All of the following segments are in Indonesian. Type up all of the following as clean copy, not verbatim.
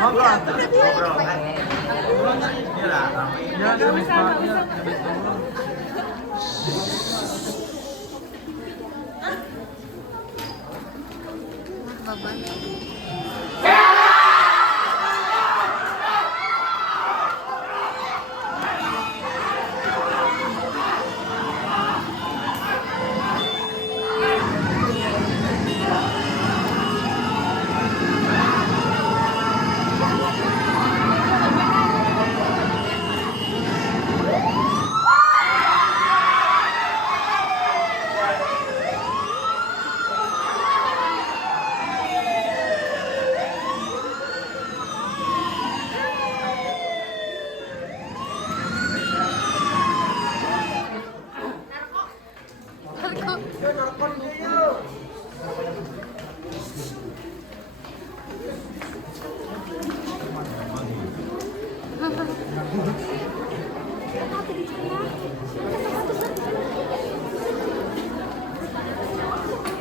Ngobrol kan. Ini lah. Ya, habis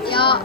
Yuk.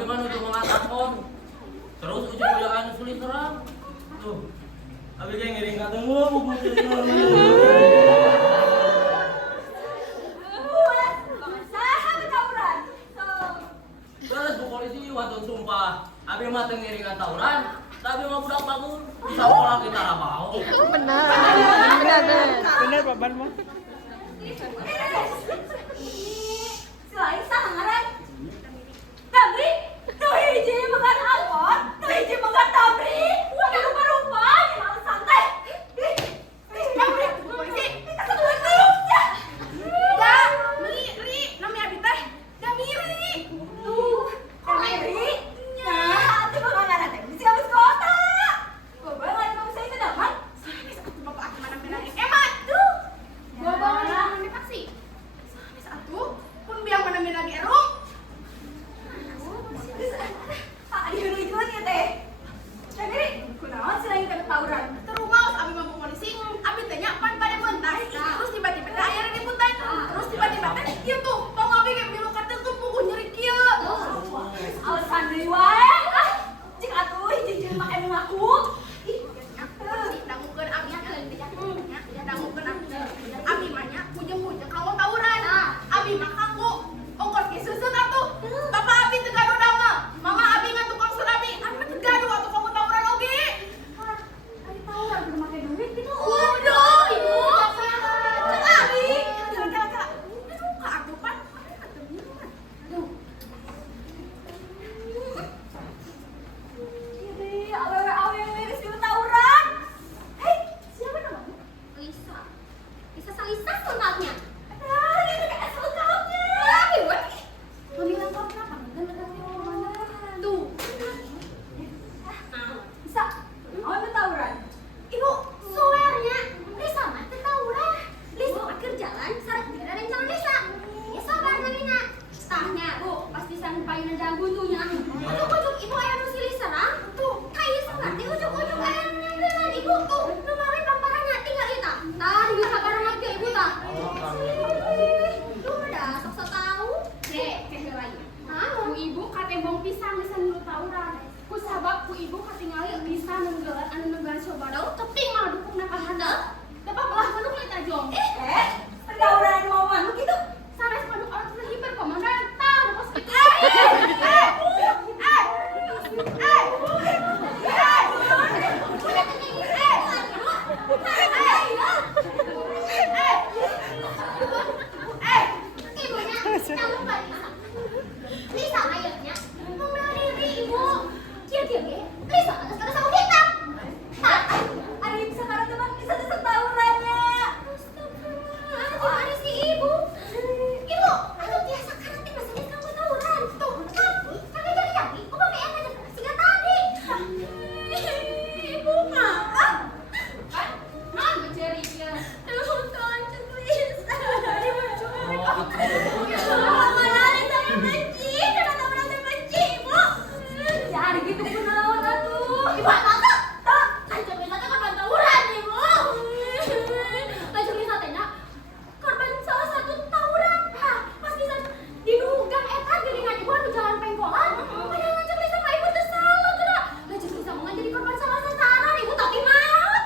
Abi mah nuju mengatakan. Terus ujung-ujungan sulit serang. Tuh. Abi kayak ngiring katemu buku cerita. Terus bu polisi waktu sumpah. Abi mah teu ngiringan tawuran. Tapi mah budak bangun. Bisa pola kita ra mau. Benar Pak Ban mah. Selain sangaran Tabri, nu hiji makan angkot, nu hiji makan tabri, ada rupa-rupa, yang santai. Tabri, polisi, kita keluar dulu ya. Ya, Miri, namanya Abi teh, dah Miri. Tuh, Miri. Nah, itu makan teh, bisa habis kota. Bapak lagi kamu saya sedaman. Sampai saat bapak aku mana lagi. Emat, tuh. Bapak lagi taksi. Sampai saat tuh, pun biang mana lagi erong. Di hari itu ya teh. Jadi, kunaon sih lagi kena tawuran. Terumah abi mampu polisi, abi tanya pan pada mentah. Terus tiba-tiba teh aya ributan. Terus tiba-tiba teh kieu tuh, tong abi ge bilu katil tuh punggung nyeri kieu. Alasan deui wae. Cing atuh hiji-hiji make mengaku. Dangukeun abi ya dangukeun abi mah nya ujung-ujung kalau tawuran. Abi mah kaku. Ongkos ge seuseuh atuh. Bapak abi teu gaduh dama. Mama abi ngan tukang sun abi mah teu gaduh atuh kamu tawuran oge. Ari tawuran kudu make duit gitu. Waduh, ibu. Cek abi. Kira-kira. Ka atuh pan. Aduh. Ini awewe-awewe yang miris di tawuran. Hei, siapa namamu? Lisa Salisa sunatnya. Itu kan asal kamu. Gimana? Panggilan kau kenapa? Kan ada mana? Tuh. Bisa. Mau tawuran? Ibu, suernya Lisa mah teu tawuran. Lisa mah keur jalan sareng tidak ada jalan Lisa. Ya sabar namina. Tahnya, Bu, pasti sampainya jagung tuh nya. Ujug-ujug ibu aya nu silih serang. Tuh, kayu sabar teh ujug-ujug aya nu nyanggelan ibu tuh. Nu mawin pamparannya tinggal eta. Tah, di sabar lagi ibu tah. Duh, dah sok tahu. Hehe lain. Hah? Ku ibu katembong pisang bisa nu tawuran. Ku sabab ku ibu katingali bisa nunggelan anu nunggelan sobadau teping malah dukungna ka handap. Dapat belah manuk lita jong. Tawuran mau manuk gitu. Sanes manuk orang teh hiper komandan. Tah, lepas kitu. Ibunya, kamu nggak Lisa. Lisa akhirnya membela diri ibu. Dia ge, Lisa atas kata sama kita. Ada yang bisa karena teman bisa tetap tawurannya. Astagfirullah, ada si ibu. Ibu, aku biasa karate masih kamu tawuran. Tuh, tapi kagak jadi. Kok pakai yang aja siga tadi. Ibu marah. Non menceri dia. Aduh, kancet Lisa. Ibu cuma mana Lisa benci, karena tawuran saya benci, ibu. Jadi gitu kunaon atuh. Ibu apa tuh? Tuh, lanjut Lisa teh korban tawuran, ibu. Lanjut Lisa teh nya korban salah satu tawuran. Hah, pas Lisa didugang eta geuningan ibu anu jalan pengkolan. Padahal lanjut Lisa mah ibu teu salah geura. Lanjut Lisa mah jadi korban salah sasaran, ibu tapi maaf.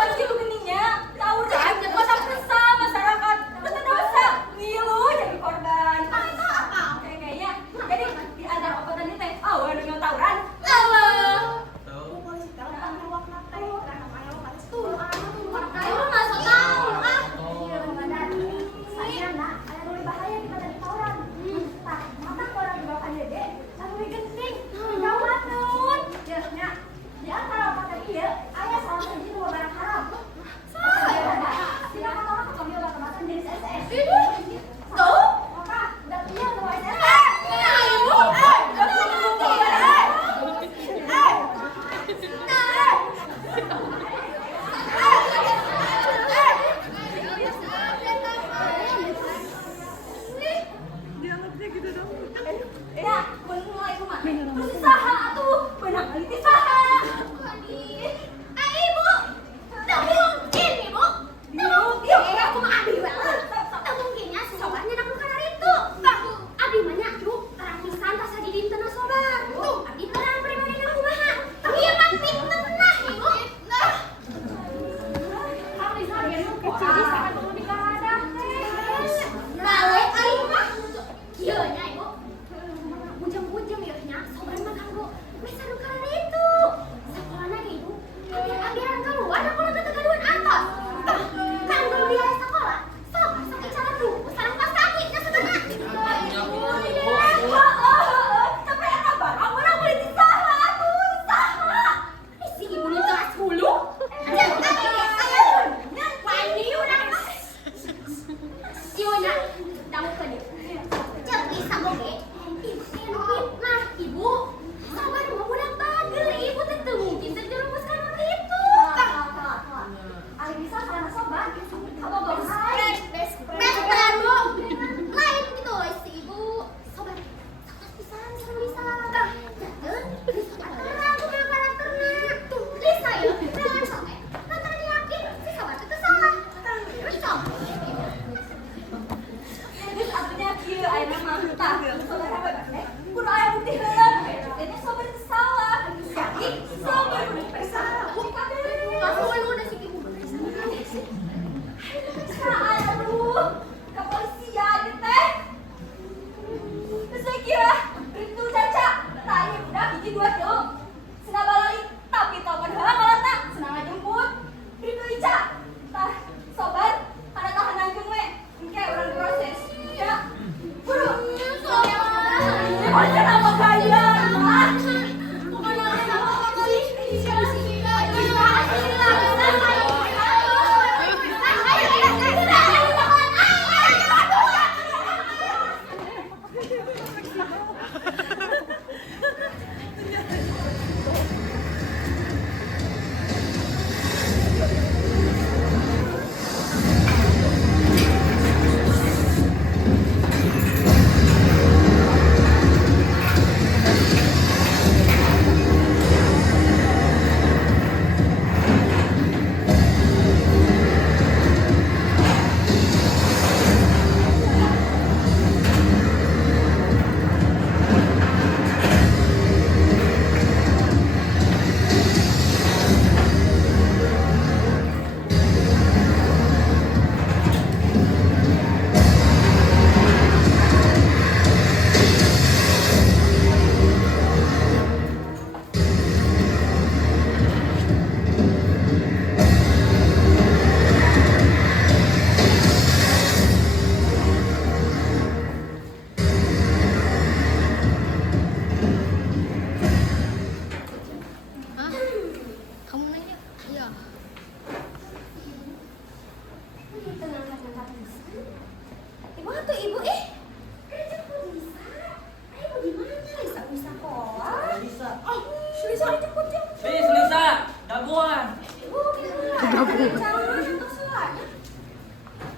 Pasti lu geningnya tawuran kota besar masyarakat berdosa ngilu jadi korban. Apa? Kayaknya jadi di antara obotan ini teh awan dengan tawuran. Allah. Tuh. Polisi kalau awak nate karena mana awak tuh Ibu nggak so tahu, ah. Iya, komandan. Saya nak ada lebih bahaya daripada di tawuran. Tah, mata orang di bawah dede, lebih genting. Gawat nun. Ya, di antara obotan ieu aya salah satu dua barang haram. Silakan orang kami obat kemasan jenis SS. Tuh. Maka, udah punya bawa SS. Ibu. Ya, bener mulai kumaha. Terus saha atuh, beunang kali ti saha. Ibu. Tak mungkin, Ibu. Tak mungkin. Aku mah abi banget. Tak mungkinnya sesobarnya nak bukan hari itu. Abi Iya, itu Caca. Tanya udah biji 2 kilo. Senang balik, tapi telepon heula malata. Senang ngajemput. Itu Ica. Tah, sobar, ada tahan nanggung we. Engke urang proses. Ya. Buru. Pokoknya nama kaya. Pokoknya nama kaya. Kamu nanya? Iya. Ibu tuh ibu kerja kok bisa? Ibu gimana? Lisa bisa sekolah? Lisa. Oh, Lisa dijemput ya? Lisa, daguan. Ibu gimana? Cara untuk sulanya?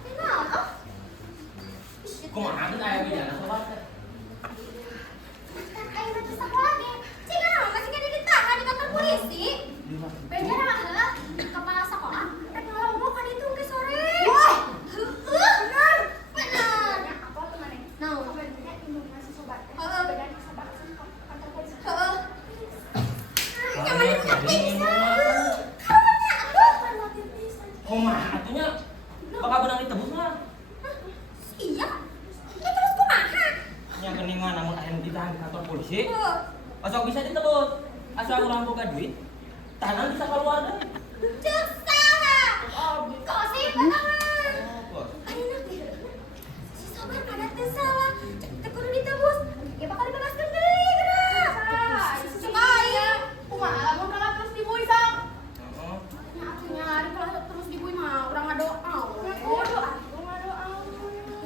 Kenapa? Kumaha teh aya bejana sobat teh? Kan ayo nanti sekolah deh. Jika nama masih kan ditahan di kantor polisi. Beda adalah kepala sekolah. Tapi kalau mau kan itu ke sore. Wah, benar, benar. Ya apa tuh mana? Nah, benernya imunisasi sobat. Beda sobat kantor polisi. Jangan ngerti bisa. Kawannya aku bisa. Kumaha atunya? Bakal benang ditebus mah. Iya. Ya terus kumaha? Nya geuningan namun aya nu ditahan di kantor polisi. Asal bisa ditebus. Asal urang boga duit, tahanan bisa keluar deh. Cek salah. Kok sih batangan? Oh, Ayeuna teh si sobat ada teh salah. Teh kudu ditebus. Ya bakal dibebaskeun deui geura. Sekali. Kumaha lamun kalah terus dibuih sang? heeh. Nya atunya ari kalah terus dibuih mah urang ngadoa. Oh, doa. Ngadoa.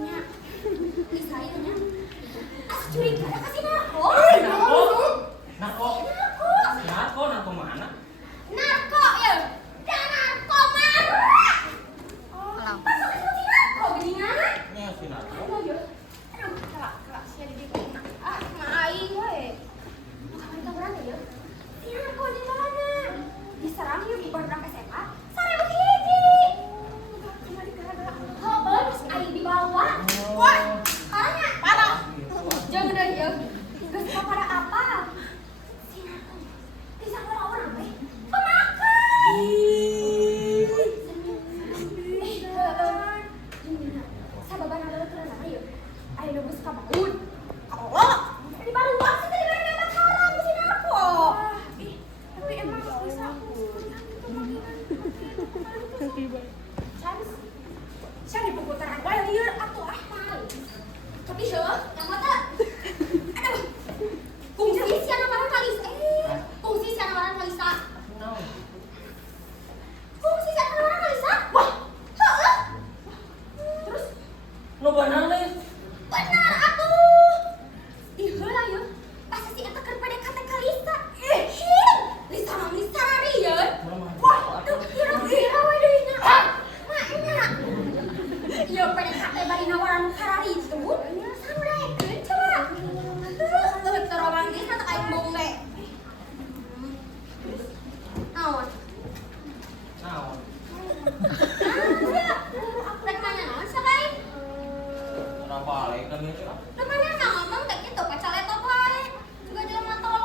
Nya. Ih saya nya. Asa curiga ada kasih narko. Narko. Narko mana? Narko ya. Da narkoman. Alam. Masuk ke si narko geuningan. Nya si narko. Aduh, kelak sia di dieu. Mah aing we. Bukan tawuran ya. Si narko di mana? Diserang yuk di budak SMA. Sarebu hiji. Heueuh, terus aing dibawa. Wah, parahnya. Parah. Jangan dah ya. Geus pada apa? Si narko. Bisa ngelawan orang we. Pemakai. Sababan adalah turun ayo. Ayo nembus ka baud. Allah. Di baru sih tadi bari dapat haram si narko. Tapi emang bisa Siapa pemutaran wae lieur atuh ah. Tapi heuh, yang mata. Aduh. Kungsi siana marah Kalisa. Kungsi siana marah Kalisa. Naon? Kungsi siana marah Kalisa. Wah. Heuh. Terus Nu bener Lis. benar atuh. Ih heula yeuh. Pasti si eta keur PDKT Kalisa. Lisa mah Lisa rarieun. Wah, tuh kira-kira we deui nya. Maknya. Ieu PDKT bari nawaran karari itu. Samudaekeun coba. Teu romantis mah teu aing bong we. Naon? Naon? Rek nanya naon sakai? Ora balik ka ieu. Lu mana ngomong teh kitu pacaletot wae. Juga jelema tol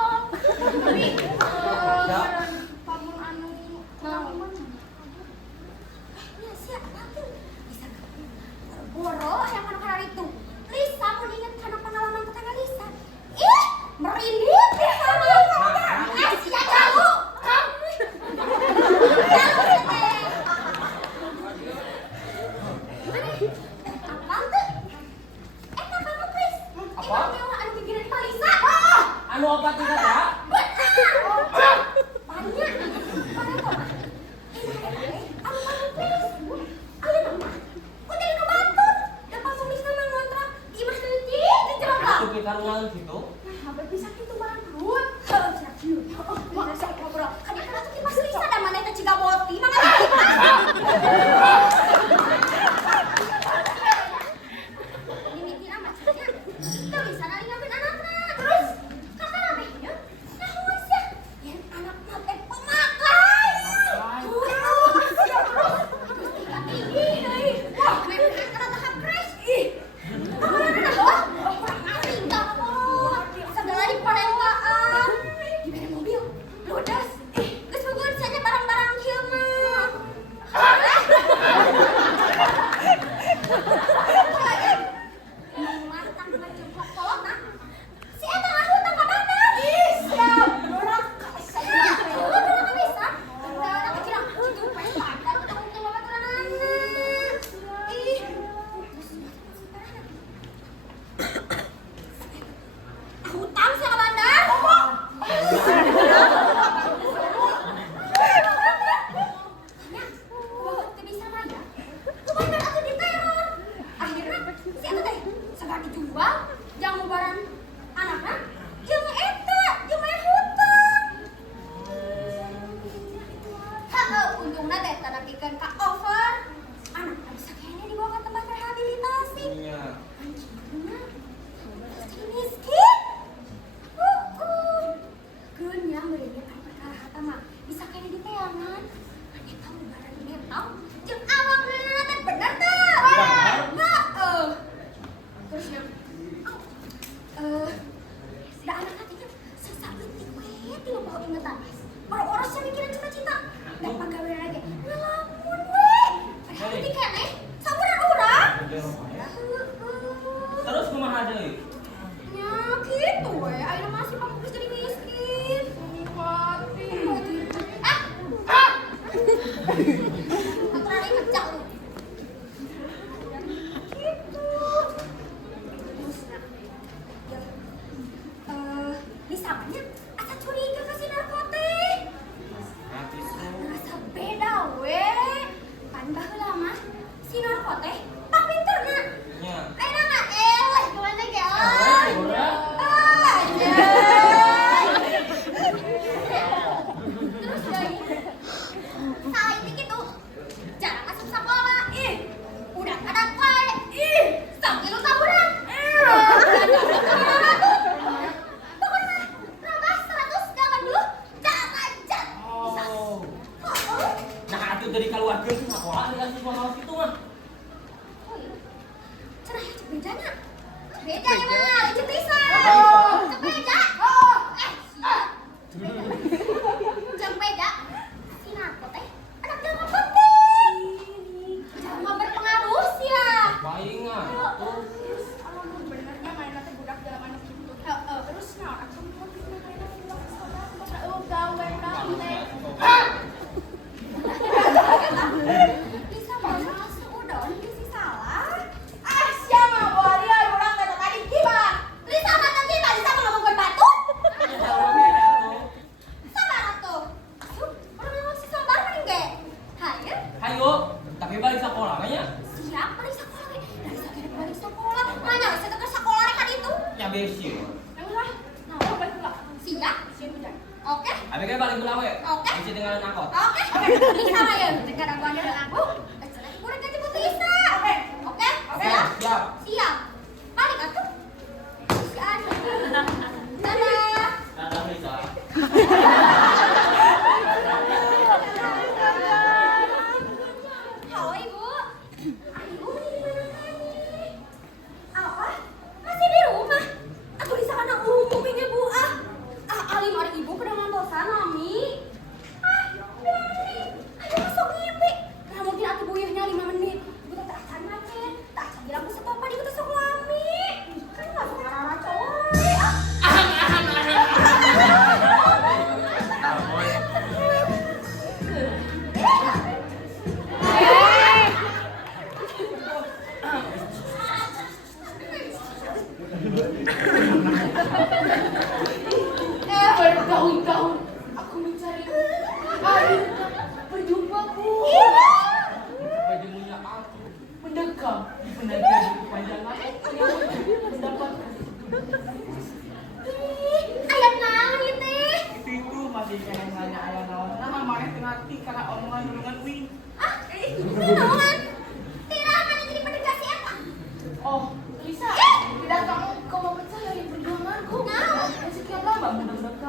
anu obat tingkat ya? Benar. Banyak. Itu kita nang gitu. Hampir bisa gitu barang perut. Siap dulu. Masa ngobrol. Kan itu tuh kipas Lisa dan mana itu ciga boti. Mama. Ini mikir amat saja. Gak bisa nali ngambil anaknya. Terus kakak namanya namun sih. Yang anak mati pemakai. Siap terus. Terus tingkat tinggi. Wah, memang karena tahap crash. Ih. Mana loh? Segala di perempaan. Diberi mobil. Ludas. Geus puguh saja barang-barang kieu mah. Mantap macam kokona. Si eta ngahutang ka mana? Ih, siap. Dorang saya. Dorang bisa. Dorang kecil itu pengen ada utang-utang babaturan anak. Ih. Hutang sih Amanda. Bisa maya. Kebanyakan aku diteror. Akhirnya si eta teh sabar dijual, jangan barang anaknya, jeung eta, jeung main hutang. Untungna teh tanda pikeun ka over. Anaknya bisa kayaknya dibawa ke tempat rehabilitasi. Iya. Miskin? Keun yang berinya kan perkara hata mah bisa kena di teangan. Hanya tahu barang ini tahu. Jeung awak lelena teh bener teh. Heeh. Terus yang da anak hatinya sesaleuntik we tina bawa ingetan. Orang-orang sih mikirin cita-cita. Dan pagawe lagi. Ngelamun we. Padahal di keneh samuran urang. Terus kumaha deui? Ya gitu we, akhirnya masih pamungkas jadi miskin. Mati. Aturan ini kecak lu. Gitu. Terus disangkanya asa curiga ke si narkotik. Ngerasa beda we. Pan baheula mah si narkotik pak pinterna. Nya. Ayeuna mah eleh kemana ge? Terus dari salah ini gitu, jarang asup sekolah. Ih, udah ada kue. Ih, sambil taburan. Pokoknya nambah 100 jangan dulu, jangan cat. Bisa. Nah, atuh dari keluarga sekolah dikasih sama gitu mah. Oh iya, cenah ya cek bedana. Beda ya mah, cek bisa. Cek beda. Siap. Cek beda. Si narko teh anak jangan penting. Jangan berpengaruh siap. Baingan atuh. Alamun benernya main teh budak dalam anak gitu. Terus naon aku mau main budak sekolah. Gawe urang teh. Bisa masak seudon bisa salah. Sia mah waria urang teh tadi gimana? Lisa mata kita bisa ngomongkeun batu. Sabar atuh. Yuk, orang ngomong si sabar mending ge. Haye. Hayo, tapi balik sekolah nya. Siap balik sekolah we. Dari sakit balik sekolah. Nanya saya ke sekolah rek itu. Ya besi. Ayolah. Nah, balik pula. Siap. Siap udah. Oke. Abi ge balik heula we. Oke. Bisa tinggalin angkot. Oke. Bisa mah ya. Sekarang gua ada aku. Udah gaji putih Lisa. Oke. Oke. Siap. Siap. Siap. Balik atuh. Si Adi. Dadah. Dadah Lisa. Halo Ibu. Ibu di mana tadi? Apa? Masih di rumah? Aku di sana umum ini Bu. Alim orang Ibu kedangan bosan Mami. Dari. Ayo masuk ngimpi. Nah mungkin aku buyuhnya 5 menit. Ibu tak acan macet. Tak acan bilang aku stop di kita sok Mami. Kan nggak suka rara cowok.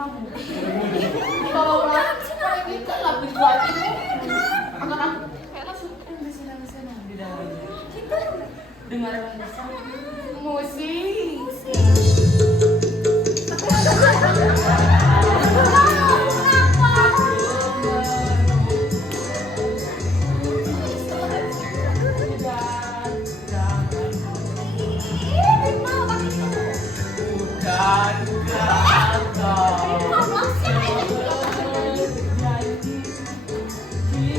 kamu. Kalau orang kayak gitu lah berjual itu. Akan aku langsung senang-senang di dalamnya. Dengar musik. Dan kata janji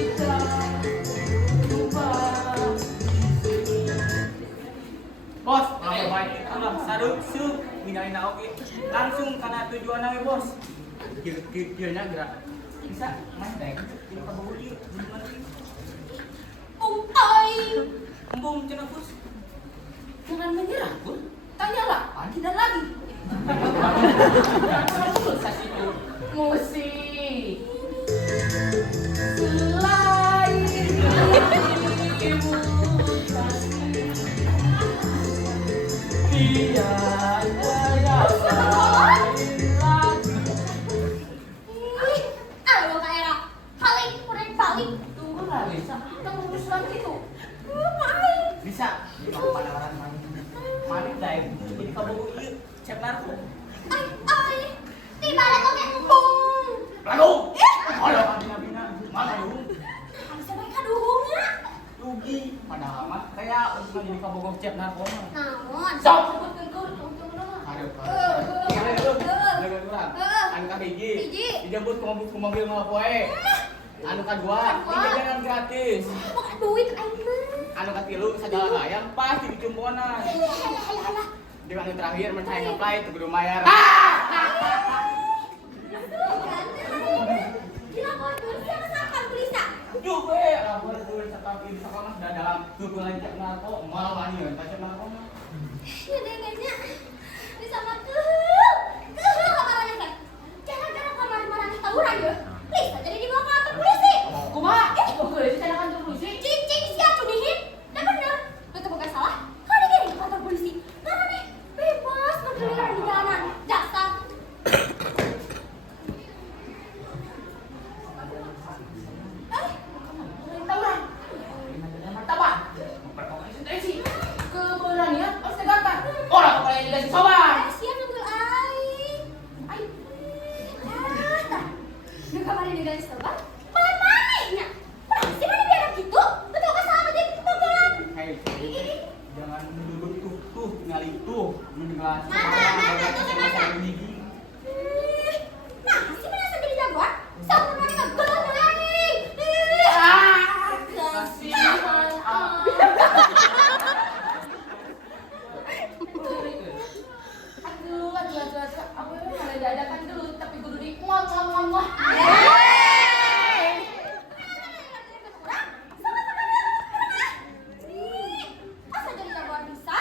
kita jumpa di sini. Bos, langsung baik. Allah, saduk suk minaina oke. Langsung karena tujuan we, Bos. Kira-kira gerak. Bisa main deh. Kita bawa dia. Embung cenah, Bos. Jangan menyerah, Bun. Tanyalah lagi dan lagi. Musik. Selain dirimu kasih, tiada yang lain lagi. Ayo Kak Era, paling kurang balik. Tunggu lah, Lisa. Kita ngurus lagi tuh. Bisa. Mau pada orang main. Main deh. Jadi kamu ieu cek narko. Ay, tiba ada kokek ngembung. Lalu. Ada bina-bina. Mana dulu? Harus sampai kaduhungnya. Rugi. Padahal mah kayak untuk jadi kamu cek narko mah. Namun, Sok, sebutkan kau, tunggu dulu. Aduh. Tinggal dulu. Jaga kurang. Anu ka hiji. Hiji. Dijemput ku mobil mah poe. Anu kadua, ini jalan gratis. bukan duit aing mah. Anu katilu sajala ayam pasti dicumponan. Halah. Di anu terakhir men saya ngeplay teu kudu mayar. Gila kau tuh siapa sakan Lisa? Juga, lapor tuh sekali sekolah sudah dalam tujuan cek narko, malah wani cek narko mah. Ya dengannya Lisa mah kehel kamarannya kan. Jangan-jangan kamar marah tawuran ya. Lisa jadi dibawa ke kantor polisi. Kumaha? Kok geus kana kantor polisi? Cicing sia cunihin. Dah bener. Betul bukan salah. Kau dikirim ke kantor polisi. Karena nih bebas berkeliaran di jalanan. Dasar. Tawuran. Martabat. Memperkosa sih. Keberanian harus tegakkan. Orang kepala yang dikasih soban. Siap nunggul aing. Aing. Tah. Nu kamari dengan sobat. Malah manehnya. Kenapa sih mana biar gitu? Betul kan salah jadi tunggulan. Hei, jangan duduk tuh, ngali tuh, meninggal. Mana gigi. Nah, sih mana sendiri jagoan? Sampun mana ngegelan aing. Kasihan. Aduh. Aku ini malah diadakan dulu, tapi kudu di ngomong. Masa jadi jagoan bisa?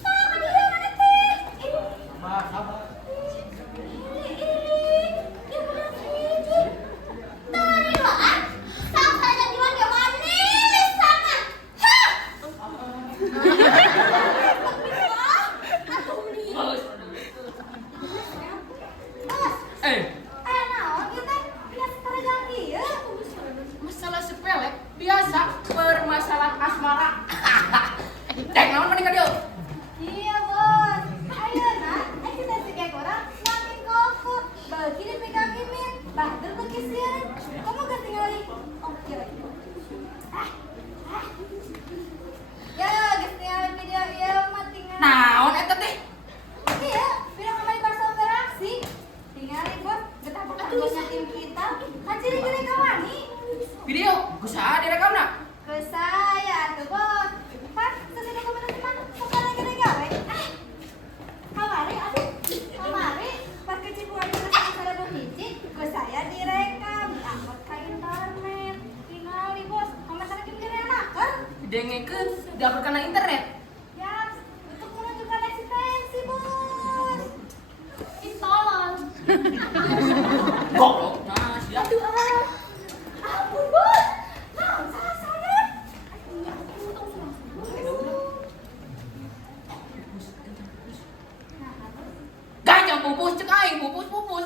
Sama dia mana teh? Sabar. Tadi doang, sampai jadi warga manis sama. Hah? Atuh nih. Bos, naon ieu teh? Biasa terjadi ya. Masalah sepele, biasa permasalahan asmara. Cek naon mending ka dieu? Iya bos, ayeuna eksistensi kayak orang makin koko, bagi dipegang imin, batur bagi sieureun. Kamu gak tinggali? Oh iya. Ya, geus tinggali video ieu mah tinggal. Naon eta teh? Iya, bilang kembali bahasa interaksi. Tinggali bos, betapa kagosnya tim kita. Kaciri-ciri kawani. Video, kusaha direkamna? Ke saya tuh bos. Pas sesudah komentar teman, sekarang kita gawe. Kamari, aduh, kamari. Pas kecipuan kita ada berhiji, ke saya direkam, diupload ke internet. Tinggali bos, komentar kita enakan. Didengekeun, diupload kana internet. Ya, untuk menunjukkan eksistensi bos. Instalan. Goblok. Nah, siap. Aduh, ampun bos. Nah, salah saya. Gajah pupus cek aing, pupus.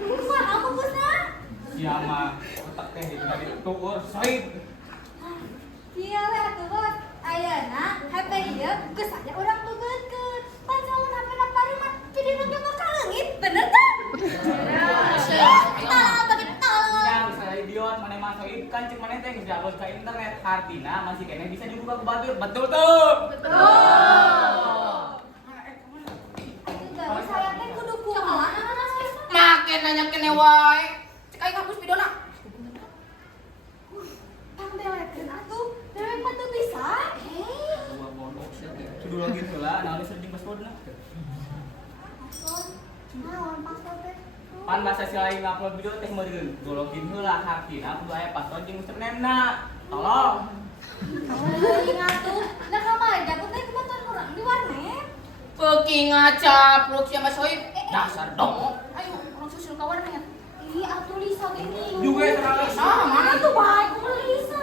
Buat apa busna? Siapa otak teh dari tuur soib. Iya we atuh bos. Ayeuna HP ieu geus aya urang tugeutkeun. Pan samun HP na parimat jadi nu bakal leungit, bener tah? Tolong bagi tolong. Ya misalnya idiot mana mah soib kan cek mana teh ngejabot ke internet artina masih kene bisa dibuka ke batur. Betul tuh. Atuh saya teh kudu kumaha ananas bisa. Make nanya kene wae. Cek aing hapus videona. Tang dewekkeun atuh. Dewek mah teu bisa. Dua bodoh sih. Sudah lagi tuh lah, naon searching passwordna. Naon password teh? Pan bahasa si lain ngupload video teh meureun. Go login heula hartina kudu aya password jeung username-na. Tolong. Ingat tuh, nah kamari jatuh teh kebetulan urang di warnet. Peuki ngacapluk sama soib. Dasar dong. Ayo, orang susul ka warnet. Ih, atuh Lisa gini. Juga terlalu Mana tuh baik ku Lisa.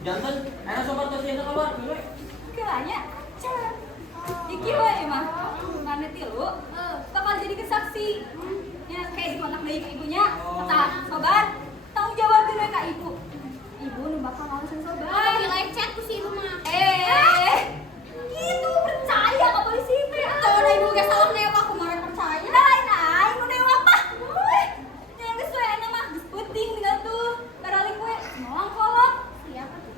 Jantan, enak sobat terus keluar. Kiranya, iki we mah, mana tilu, bakal jadi kesaksi. Ya kayak dikontak dari ibunya, kata sobat, tanggung jawab dulu kak ibu. Ibu nu bakal ngawasin sobat. Lagi lecet ku si rumah. Itu percaya ke polisi teh. Kalau ada ibu gak salah newa kemarin percaya. Nah, ibu dewa apa? Yang sesuai nama, geus penting tinggal tuh. Baralik we, molang kolong. Siapa tuh?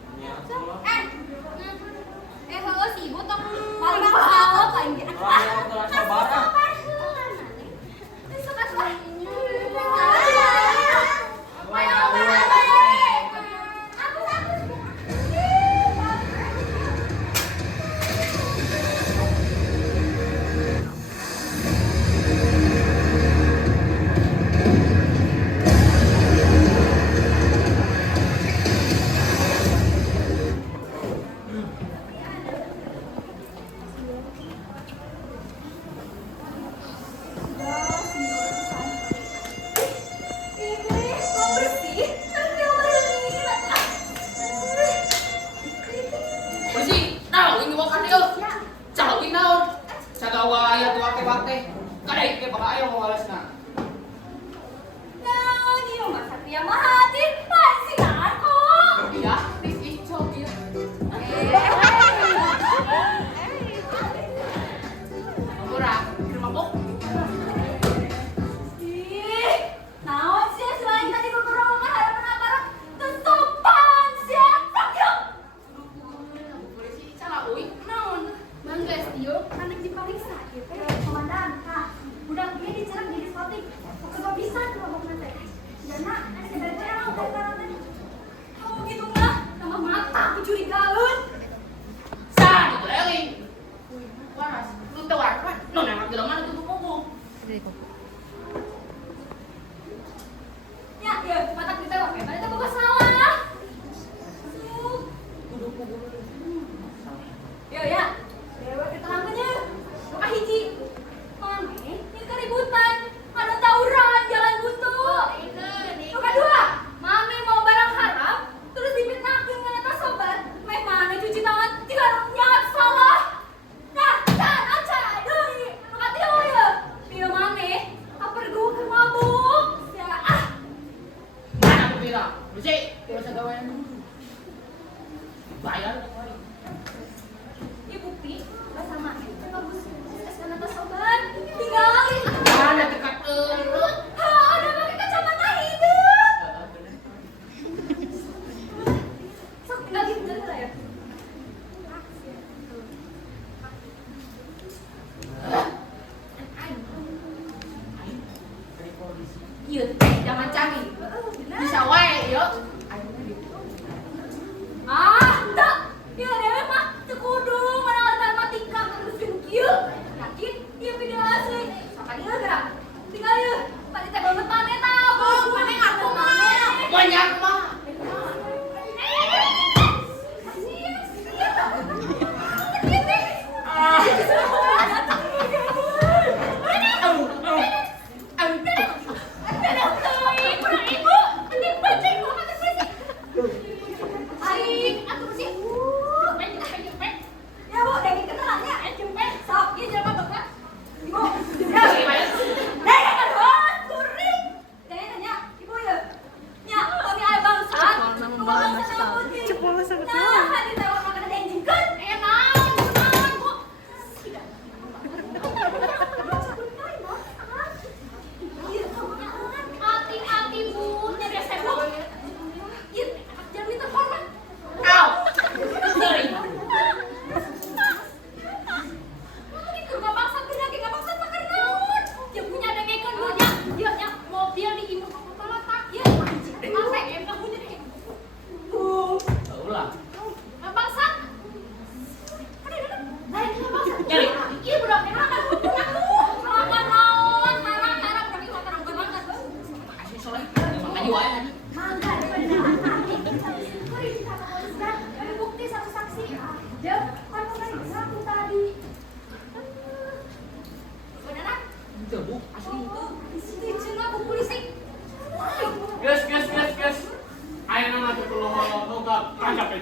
Ya, Halo si ibu tong Paling pahal paling dia. orang yang kelas sobat ah. Suka suka. Ini kok bersih? Nanti Polisi, naon ini wakan ieu? Calawin naon? Sagawa aya tu wate-wate. Kadai ke baka aya wawalasna. Nah, ini rumah Satria Mahadi. Masih aku. Iya, this is Chobir. Murah, rumah bok. Ih, naon sih selain tadi beberapa rumah harapan aparat tutupan sih. Fuck you. Polisi calawin naon? Bangga Stio, anak diperiksa gitu. Komandan, kak, udah dia dicerang di diskotik. Coba bisa tuh abang nanti. Jana, sebenarnya mau kayak Kamu gitu mah, nama mata kecurigaan. Sah, itu eling. Waras, lu teu waras kan? Non emang gelang mana tuh kuku. Ya, mata kita oke, tadi itu bukan salah. Yo ya, dewa keterangannya. Buka hiji. Mami, ini keributan. Ada tawuran, jalan buntu. Buka dua, Mami mau barang haram, terus dipitnakeun ngan eta sobat. Meh mana cuci tangan, jika nyat salah. Nah, can aca deui. Buka tilu ya. Pieu Mami, apergu ke mabuk. Ya, Mana aku bilang? Polisi, kira sagawain dulu. Bayar tiap hari. Ini bukti, gak sama itu bagus. Karena tas sobat, tinggalin. Mana dekat Ada pakai kacamata hidup. Sok tinggal gitu dulu ya. Iya, jangan canggih. Bisa wae, yuk. Ah, enggak.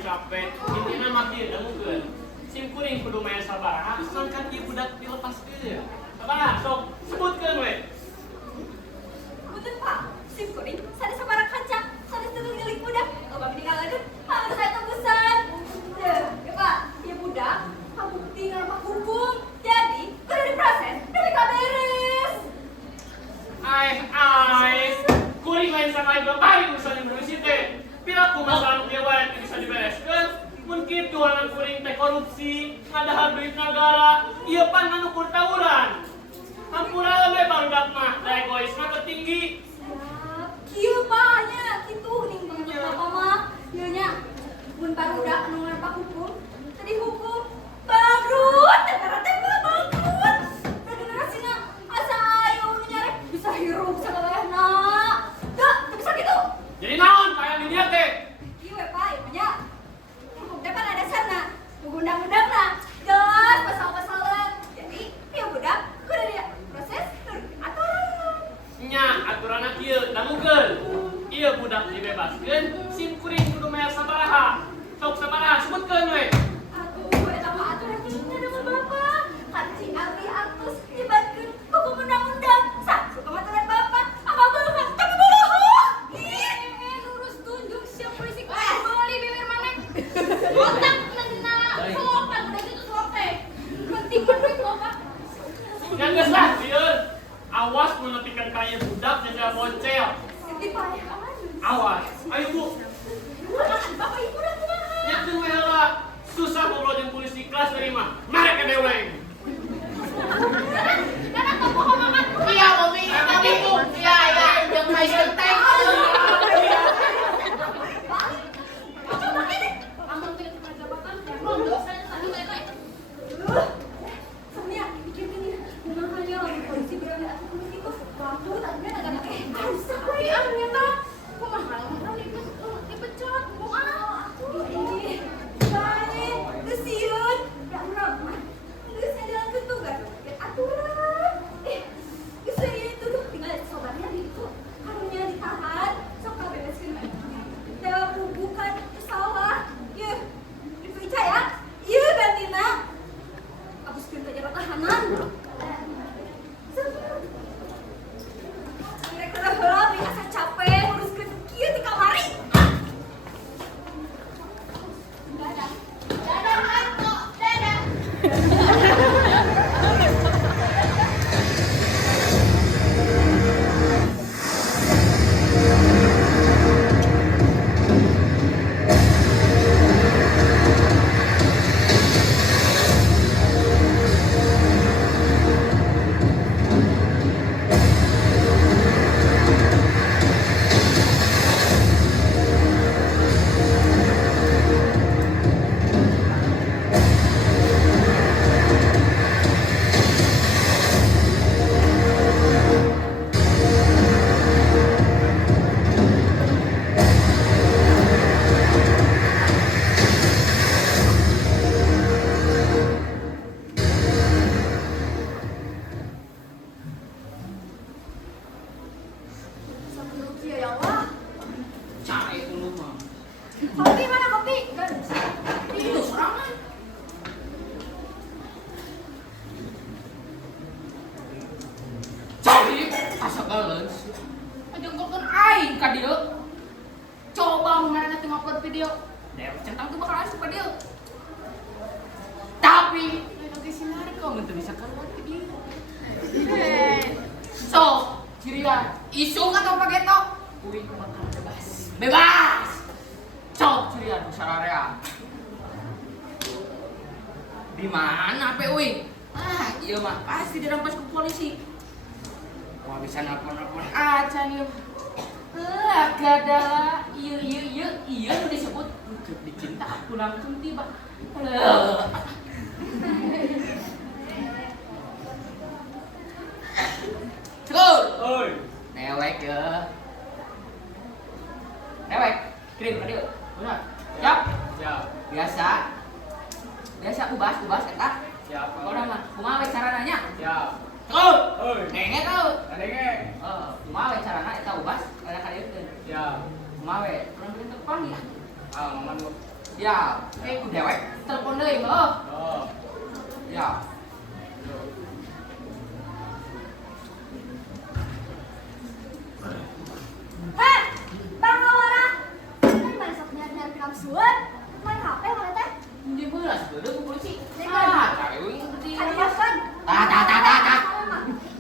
capek. Intina makin mungkin. Sim kuring kudu main sabar. Sangkan ieu budak dilepas kieu. Sabar, sok sebutkeun we. Betul Pak, sim kuring, sada sabaraha kaca, sada sedang milik budak. Loba meninggalkeun, harus saya tebusan. Ya Pak, dia budak, kabukti ngamak hukum. Jadi, kudu diproses, demi kaberes. Ai, kuring lain sakali babari urusan Indonesia teh. Piraku masalah dia wae bisa dibereskeun. Mun kitu anak kuring teh korupsi, ngadahar duit negara, ieu pan nganukur tawuran. Hampura we barudak mah, da egoisna tertinggi. Siap, kieu Pak nya kitu ning menurut Bapak mah. Ieu nya mun barudak anu ngarpak hukum, teu dihukum bangkrut, teh bangkrut. Da generasina asa aya nu nyarek bisa hirup sagalehna. Teu bisa kitu. Jadi naon kaya di dia teh? Ieu we Pak, ieu nya. Hukum teh kan ada dasarna, undang-undangna jelas pasal-pasalna. Jadi, ieu budak kudu dia proses kudu aturan. Nya aturanna kieu dangukeun. Ieu budak dibebaskeun, sim kuring kudu mayar sabaraha. Sok sabaraha sebutkeun we. Aduh, eta mah aturan tingginya dengan Bapak. Kan si Abi Agus libatkeun hukum undang-undang. Saksu kematuran Bapak. Apa banget? Tapi bohong. Lurus tunjuk siap polisi beli bibir maneh. Otak nena selokan udah gitu selok teh. Berhenti duit Bapak. Yang geus lah sieun. Awas menetikan kaya budak jaga bocel. Di Pak. Awas. Ayo Bu. Bapak Ibu udah kumaha? Nyakeun we heula. Susah ngobrol jeung polisi kelas dari mah. Marek ke deweng. Nana tak bohong makan. Iya, Mami. Mami Bu. Iya, jeung main genteng. Coba ini. Amun teh kena jabatan, emang dosa tadi mereka. Soalnya pikir gini, kumahanya lamun polisi berani atuh polisi itu waktu tadinya agak harus Tapi ternyata kumaha lamun dipecat, kumaha? Ih, baik, geus sieun. Da urang mah geus ngajalankeun tugas, geus aturan. Geus ieu tuh tinggal sobarnya di ditu. Karunya ditahan, sok kabereskeun mah. Da bukan salah. Ieu, dipercaya. Ieu gantina. Abuskeun ka jero tahanan. Mereka heula biasa capek nguruskeun kieu di kamari. Dadah. Dadah, Marco. Dadah. Sambil kieu ya Allah. Cari dulu mah. Kopi mana kopi? Itu serangan. Jadi asa balens. Ajengkeun aing ka dieu. Coba ngaranna teu ngupload video. Dewe centang tuh bakal asup ka dieu. Tapi lain oge si Marco mun teu bisa keluar ke dieu. So, cirian isu atau pageto? Kuing bakal bebas. Bebas. Cok cirian sararea. Di mana pe uing? Ah, iya mah pasti dirampas ke polisi. Wah bisa nelpon-nelpon aja nih. Gada iya nu disebut untuk dicinta aku langsung tiba. Cekul. Oi. Newek ya. Newek. Kirim ke dia. Benar. Siap. Siap. Biasa ubas eta. Siap. Kau mah kumaha we carana nya? Siap. Cekul. Oi. Nenge tau. Kadenge. Kumaha we carana eta ubas kana ka dieu teh. Siap. Kumaha we? Kurang pinter pang ya. Ah, maman lu. Ya, ku dewek telepon deui meuh. Oh. Ya. Heh, Bang Awara. Kan mana sok nyari-nyari kamsuan? Main HP mana teh? Di belas beudeung ku polisi. Dekan. Cari euy di. Ada pasan.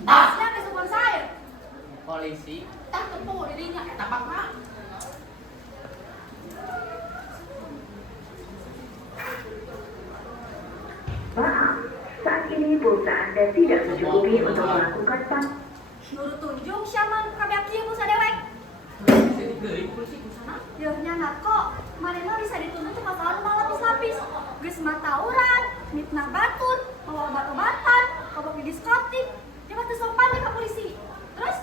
Ta. Siapa support saya? Polisi. Tah tempo di dinya eta Pak. Maaf, saat ini pulsa Anda tidak mencukupi untuk melakukan Nurut tunjung siapa kabeh kieu pulsa dewek. Jadi deui polisi ku sana. Yeuh nyana kok, manehna bisa dituntut cuma soal lapis-lapis. Geus mah tawuran, mitnah batur, bawa obat-obatan, kobok di diskotik. Dia mah teu sopan deh ka polisi. Terus,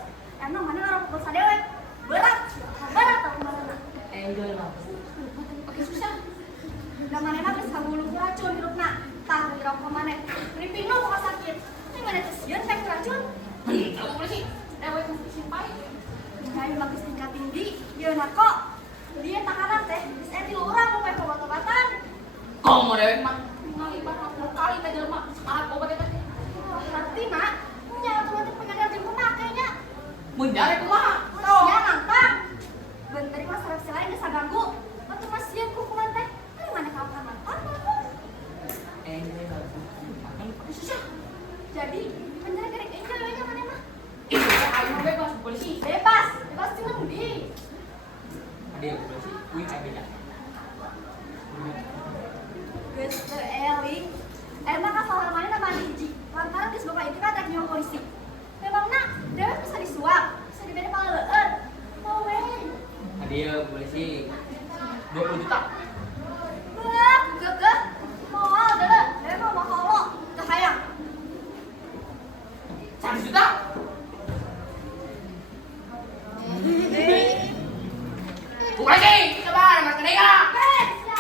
emang mana orang pulsa dewek? Berat tau kemana. Angel mah. Oke susah. Da manehna geus kagulung racun hirupna. Tah dirok ka maneh. Ripino kok sakit. Ini maneh teh sieun teh racun. Aku polisi. Dewek mesti simpai. Jadi bagus tingkat tinggi. Yeuna nah kok. Dia tahanan teh geus eti urang mau pakai obat-obatan. Komo dewek mah. Ngali barang kali teh jelema sekarang obat eta teh. Berarti mak, nya otomatis pengadar jeung pemakainya. Mun jare kumaha? Sia mantap. Bentar mah saraf lain geus saganggu. Atuh mah sieun ku kumaha teh. Ari maneh kapan mantap aku. Angel. Makan susah. Jadi, penjara gerek angel we nya maneh mah. Itu ayo bebas polisi. Bebas jeung di. Ada polisi. Kuy abenya. Geus teu eling. Emang kasalahan maneh na mandi hiji. Lantaran geus bapak itu kan rek nyuruh polisi. Memangna dewek bisa disuap, bisa diberi pangaleueun. Mau we. Ada polisi. 20 juta. Beuh, geugeuh. Moal deuleu, dewek mah maholo. Teu hayang. 100 juta. Polisi, sabar, mas kenega. Siap.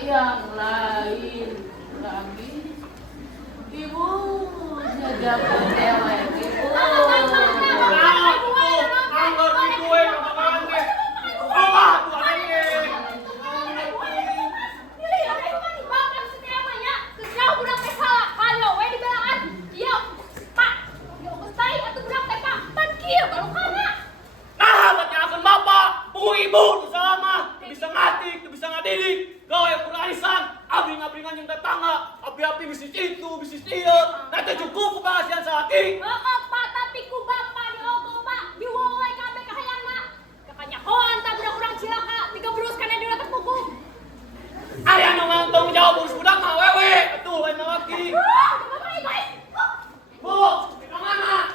yang lain lagi. Ibu jaga pendewek ibu. Anggur di gue sama kangen. Allah tuh aneh. Pilih ada yang kan bakal setiap banyak. Kau budak teh salah. Kalau we dibelaan. Iya, Pak. Yo bestai atuh budak teh Pak. Pan kieu baru kana. Nah, bernyalakan bapak, punggung ibu, tuh selama, bisa ngatik, tuh bisa ngadidik, gawe yang berarisan, abring-abringan yang tetangga, api-api bisnis itu, bisnis dia, nanti cukup kekasihan sakit. Heeh, Pak, tapi ku bapak di ogo Pak. Diwolai kabeh kahayangna. Kakaknya hoan tak budak-budak cilaka, tiga berus kana di otak buku. Ayah nong tanggung jawab urus budak mah wewe, tuh lain laki. Bu, di mana?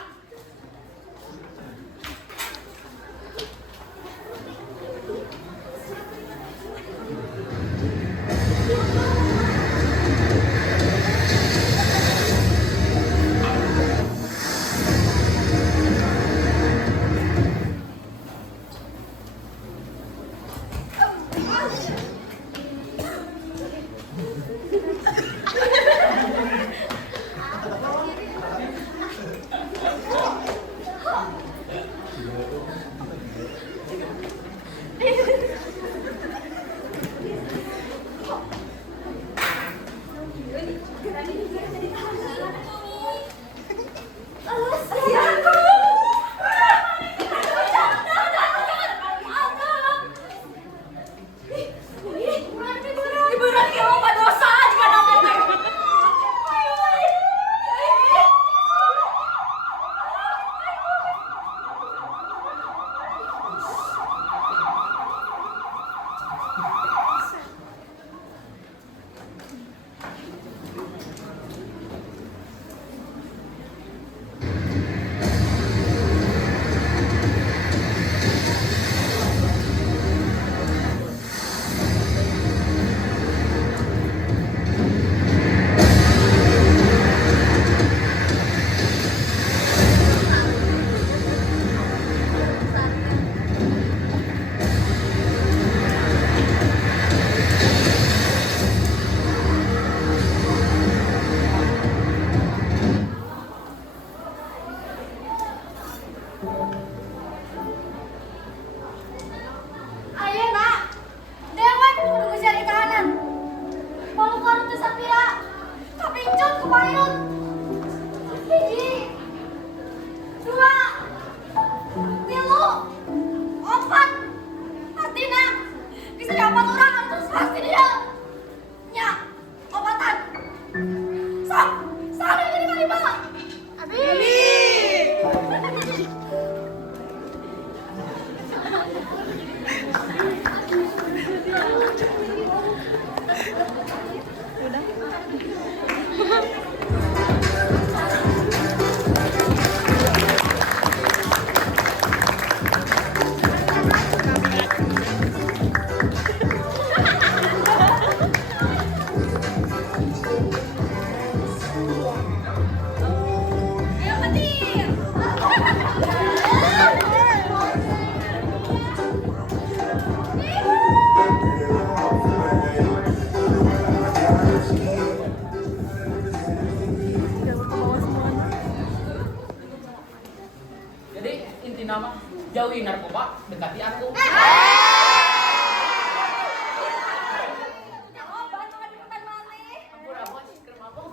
nama jauhi narkoba, dekati aku. Obat, jangan dimakan maneh. Ampun, apa sih, kerem aku.